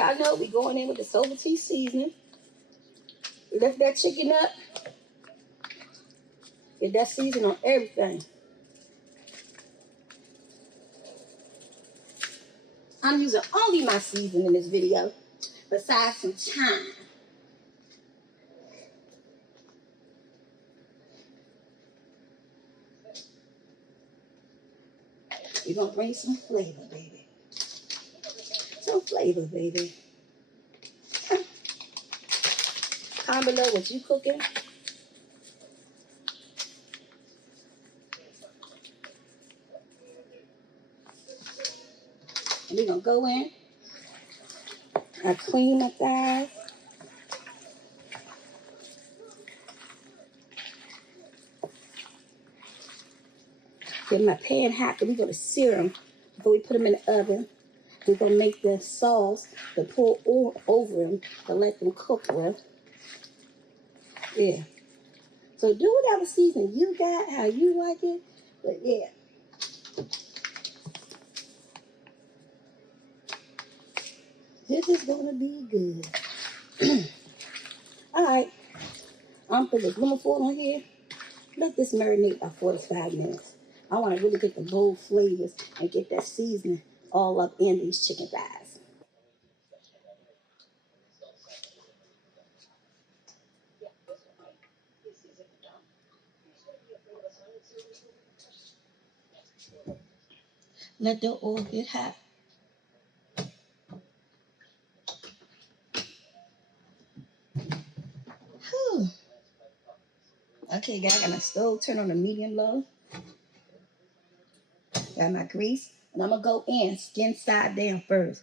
y'all know we going in with the salty seasoning. Lift that chicken up. Get that seasoning on everything. I'm using only my seasoning in this video, besides some thyme. We're gonna bring some flavor, baby. Some flavor, baby. Comment below what you cooking. And we're gonna go in. I clean my thighs. Get my pan hot, because we're gonna sear them before we put them in the oven. We're gonna make the sauce to pour over them to let them cook with. Yeah. So do whatever seasoning you got, how you like it. But yeah. This is gonna be good. Alright. I'm putting this lemon foil on here. Let this marinate about 45 minutes. I want to really get the bold flavors and get that seasoning all up in these chicken thighs. Let the oil get hot. Whew. Okay, guys, I got my stove turned on a medium low. Got my grease. And I'm going to go in skin side down first.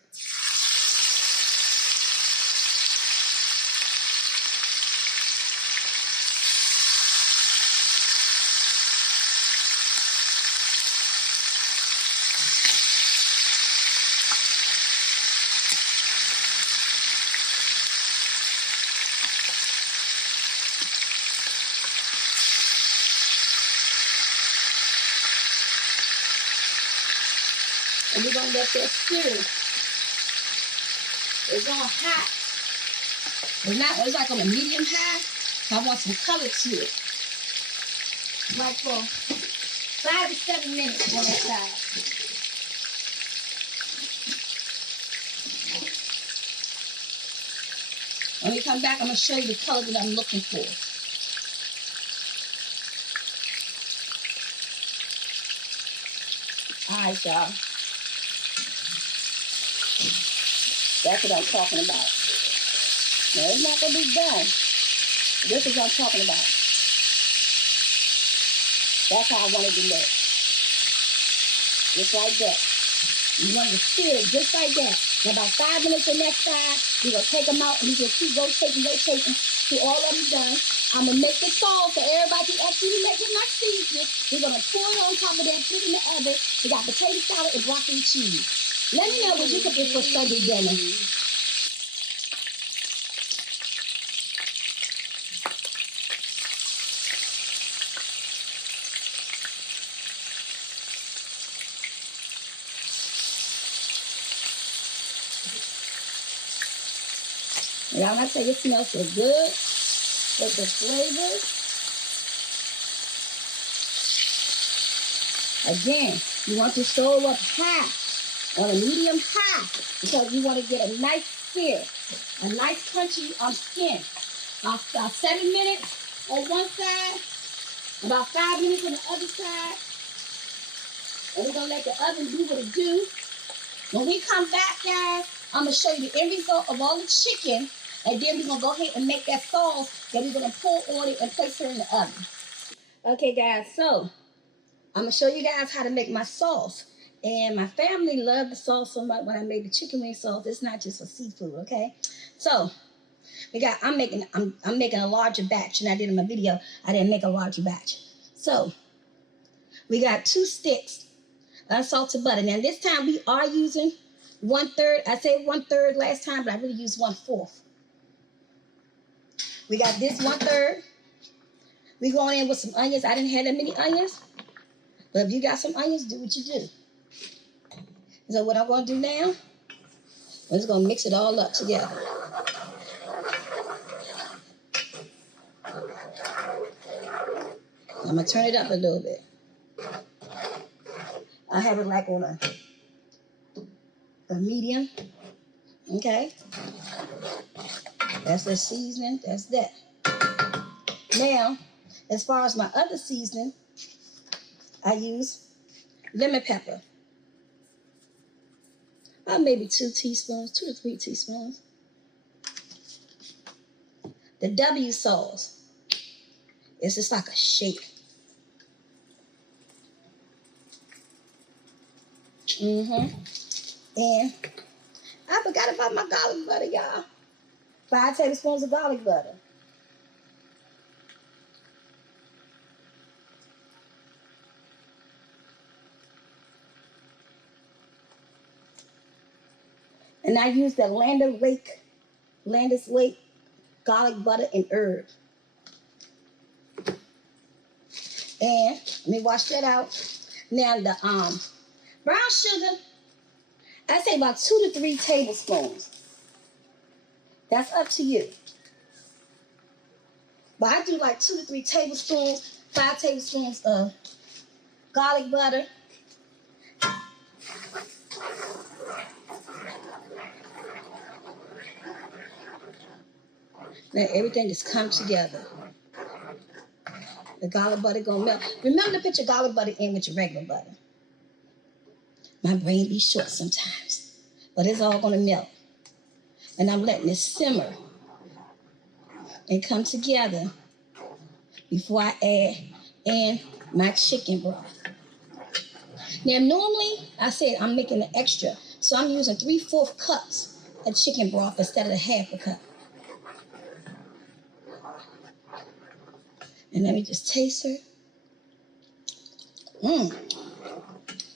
And we're going to let that stir. It's all hot. It's like on a medium high. So I want some color to it. Like for 5 to 7 minutes on that side. When we come back, I'm going to show you the color that I'm looking for. All right, y'all. That's what I'm talking about. Now, it's not going to be done. This is what I'm talking about. That's how I want it to look. Just like that. You want to sear it just like that. Now, about 5 minutes on that side, we're going to take them out and we're going to keep rotating till all of them done. I'm going to make the sauce so everybody can actually make it my seasoning. We're going to pour it on top of that, put it in the oven. We got potato salad and broccoli cheese. Let me know what you're cooking for Sunday dinner. And I'm going to tell you, it smells so good with the flavors. Again, you want to stove up high, on a medium high, because you want to get a nice sear, a nice crunchy skin. About 7 minutes on one side, about 5 minutes on the other side. And we're going to let the oven do what it do. When we come back, guys, I'm going to show you the end result of all the chicken. And then we're going to go ahead and make that sauce that we're going to pour on it and place her in the oven. Okay, guys, so I'm going to show you guys how to make my sauce. And my family loved the sauce so much when I made the chicken wing sauce. It's not just for seafood, okay? So, I'm making a larger batch. And I did in my video, I didn't make a larger batch. So, we got 2 sticks of salted butter. Now, this time we are using 1/3. I said 1/3 last time, but I really used 1/4. We got this 1/3. We going in with some onions. I didn't have that many onions. But if you got some onions, do what you do. So what I'm going to do now, We're just gonna mix it all up together. I'm gonna turn it up a little bit. I have it like on a medium. Okay. That's the seasoning. That's that. Now, as far as my other seasoning, I use lemon pepper. Maybe 2 teaspoons, 2 to 3 teaspoons. The W sauce is just like a shake. And I forgot about my garlic butter, y'all. 5 tablespoons of garlic butter. And I use the Landis Lake garlic butter and herb. And let me wash that out. Now the brown sugar, I say about 2 to 3 tablespoons. That's up to you. But I do like 2 to 3 tablespoons, 5 tablespoons of garlic butter. Let everything just come together. The garlic butter gonna melt. Remember to put your garlic butter in with your regular butter. My brain be short sometimes, but it's all gonna melt. And I'm letting it simmer and come together before I add in my chicken broth. Now, normally, I said I'm making an extra, so I'm using 3/4 cups of chicken broth instead of 1/2 cup. And let me just taste her.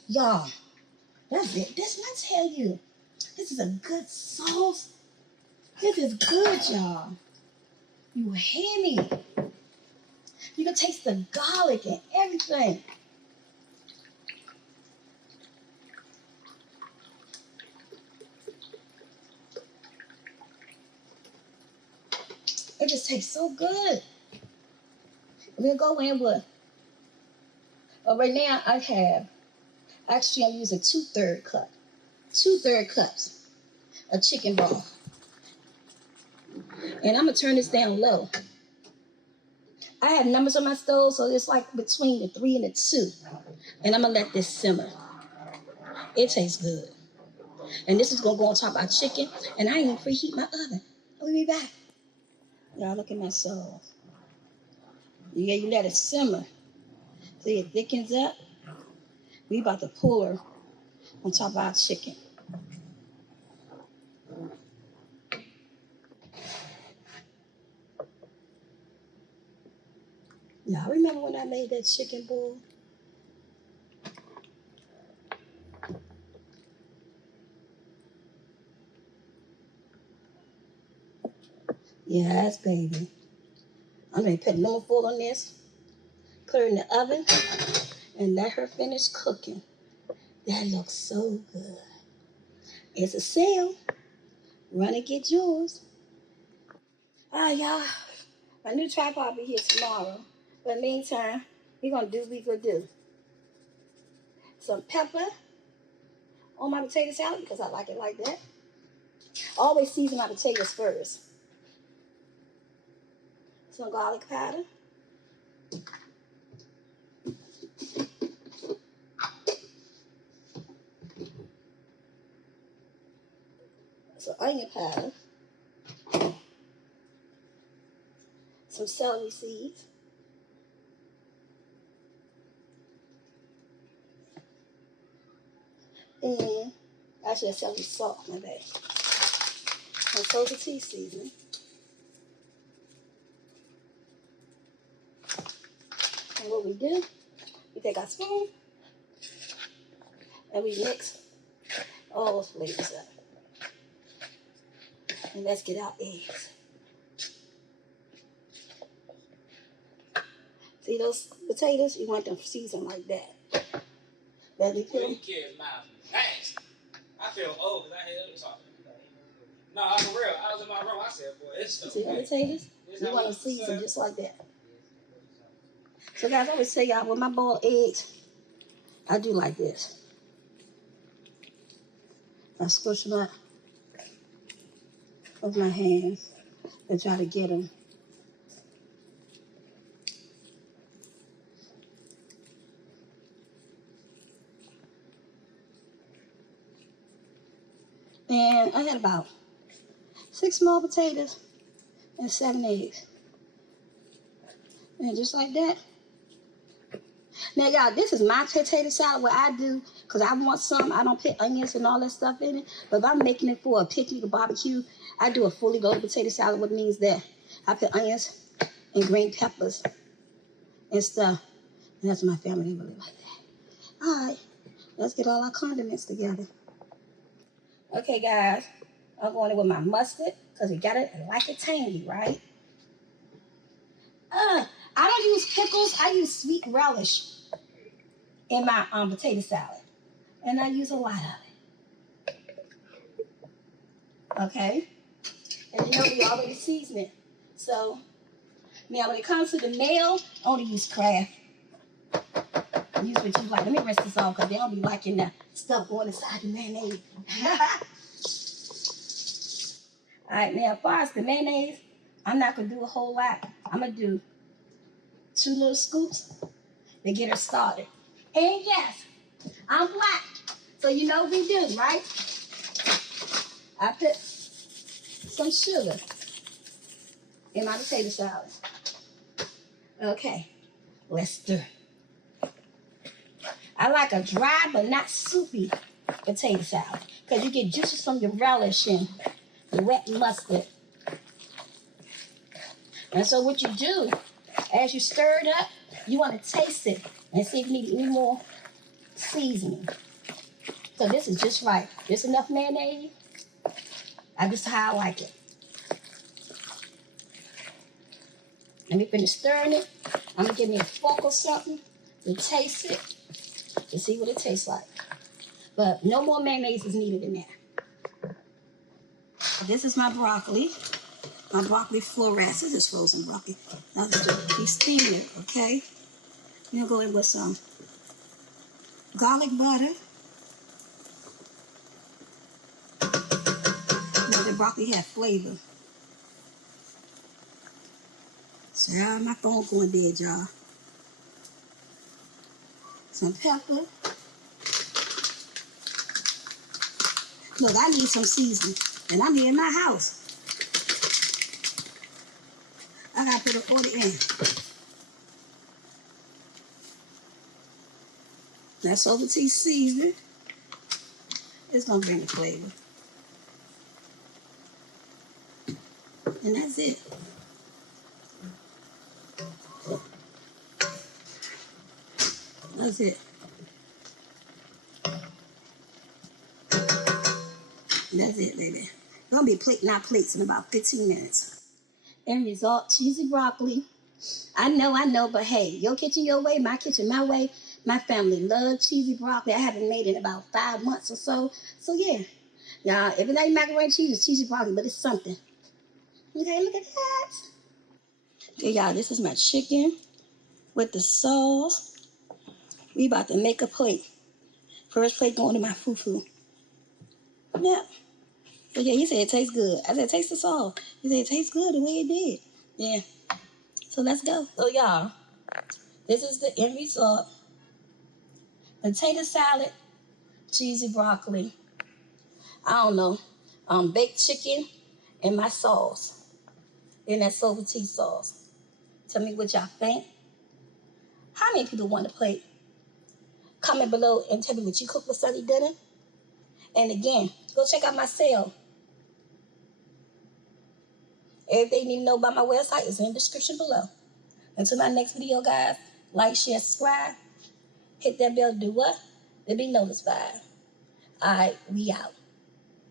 Y'all, that's it. This, I tell you, this is a good sauce. This is good, y'all. You hear me? You can taste the garlic and everything. It just tastes so good. We'll go in with, right now I have, actually I'm using 2/3 cup. 2/3 cups of chicken broth. And I'm gonna turn this down low. I have numbers on my stove, so it's like between the 3 and the 2. And I'm gonna let this simmer. It tastes good. And this is gonna go on top of our chicken, and I ain't even preheat my oven. I'll be back. Y'all look at my sauce. Yeah, you let it simmer. See, it thickens up. We about to pour her on top of our chicken. Y'all remember when I made that chicken bowl? Yes, baby. I'm gonna put number 4 on this, put her in the oven, and let her finish cooking. That looks so good. It's a sale. Run and get yours. Y'all, my new tripod will be here tomorrow. But meantime, we're gonna do what we gonna do. Some pepper on my potato salad because I like it like that. Always season my potatoes first. Some garlic powder. Some onion powder. Some celery seeds. And actually that's celery salt, my bad. Some salsa tea seasoning. And what we do, we take our spoon and we mix all those flavors up. And let's get our eggs. See those potatoes? You want them seasoned like that. Let me put them. I feel old because I had other talking. See the potatoes? You want to season just like that. So guys, I always tell y'all with my boiled eggs, I do like this. I squish them up with my hands and try to get them. And I had about 6 small potatoes and 7 eggs. And just like that. Now, y'all, this is my potato salad, what I do, because I want some. I don't put onions and all that stuff in it. But if I'm making it for a picnic or barbecue, I do a fully loaded potato salad, which means that I put onions and green peppers and stuff. And that's my family really like that. All right, let's get all our condiments together. Okay, guys, I'm going in with my mustard, because you got to like it tangy, right? I don't use pickles. I use sweet relish in my potato salad. And I use a lot of it. Okay? And you know we already season it. So, now when it comes to the mayo, I only use Kraft. Use what you like. Let me rinse this off because they don't be liking that stuff going inside the mayonnaise. Alright, now as far as the mayonnaise, I'm not going to do a whole lot. I'm going to do 2 little scoops to get her started. And yes, I'm black. So you know what we do, right? I put some sugar in my potato salad. Okay, let's stir. I like a dry but not soupy potato salad because you get juices from your relish and the wet mustard. And so what you do, as you stir it up, you want to taste it and see if you need any more seasoning. So this is just right. Just enough mayonnaise. This is how I like it. Let me finish stirring it. I'm going to give me a fork or something to taste it, to see what it tastes like. But no more mayonnaise is needed in there. This is my broccoli. My broccoli florets. This is frozen broccoli. Now let's steam it, okay? I'm going to go in with some garlic butter. Now the broccoli has flavor. So my phone going dead, y'all. Some pepper. Look, I need some seasoning. And I'm here in my house. I gotta put an order in. That's over tea seasoning. It's gonna bring the flavor. And that's it. That's it. That's it, baby. Gonna be plating our plates in about 15 minutes. End result, cheesy broccoli. I know, but hey, your kitchen your way, my kitchen my way. My family loves cheesy broccoli. I haven't made it in about 5 months or so. So yeah. Y'all, if it ain't macaroni and cheese, it's cheesy broccoli, but it's something. Okay, look at that. Okay, y'all, this is my chicken with the sauce. We about to make a plate. First plate going to my fufu. Yeah. Okay, he said it tastes good. I said, taste the sauce. He said it tastes good the way it did. Yeah. So let's go. So y'all, this is the end result. Potato salad, cheesy broccoli, I don't know, baked chicken, and my sauce. And that soba tea sauce. Tell me what y'all think. How many people want to plate? Comment below and tell me what you cook for Sunday dinner. And again, go check out my sale. Everything you need to know about my website is in the description below. Until my next video, guys, like, share, subscribe. Hit that bell to do what? To be notified. All right, we out.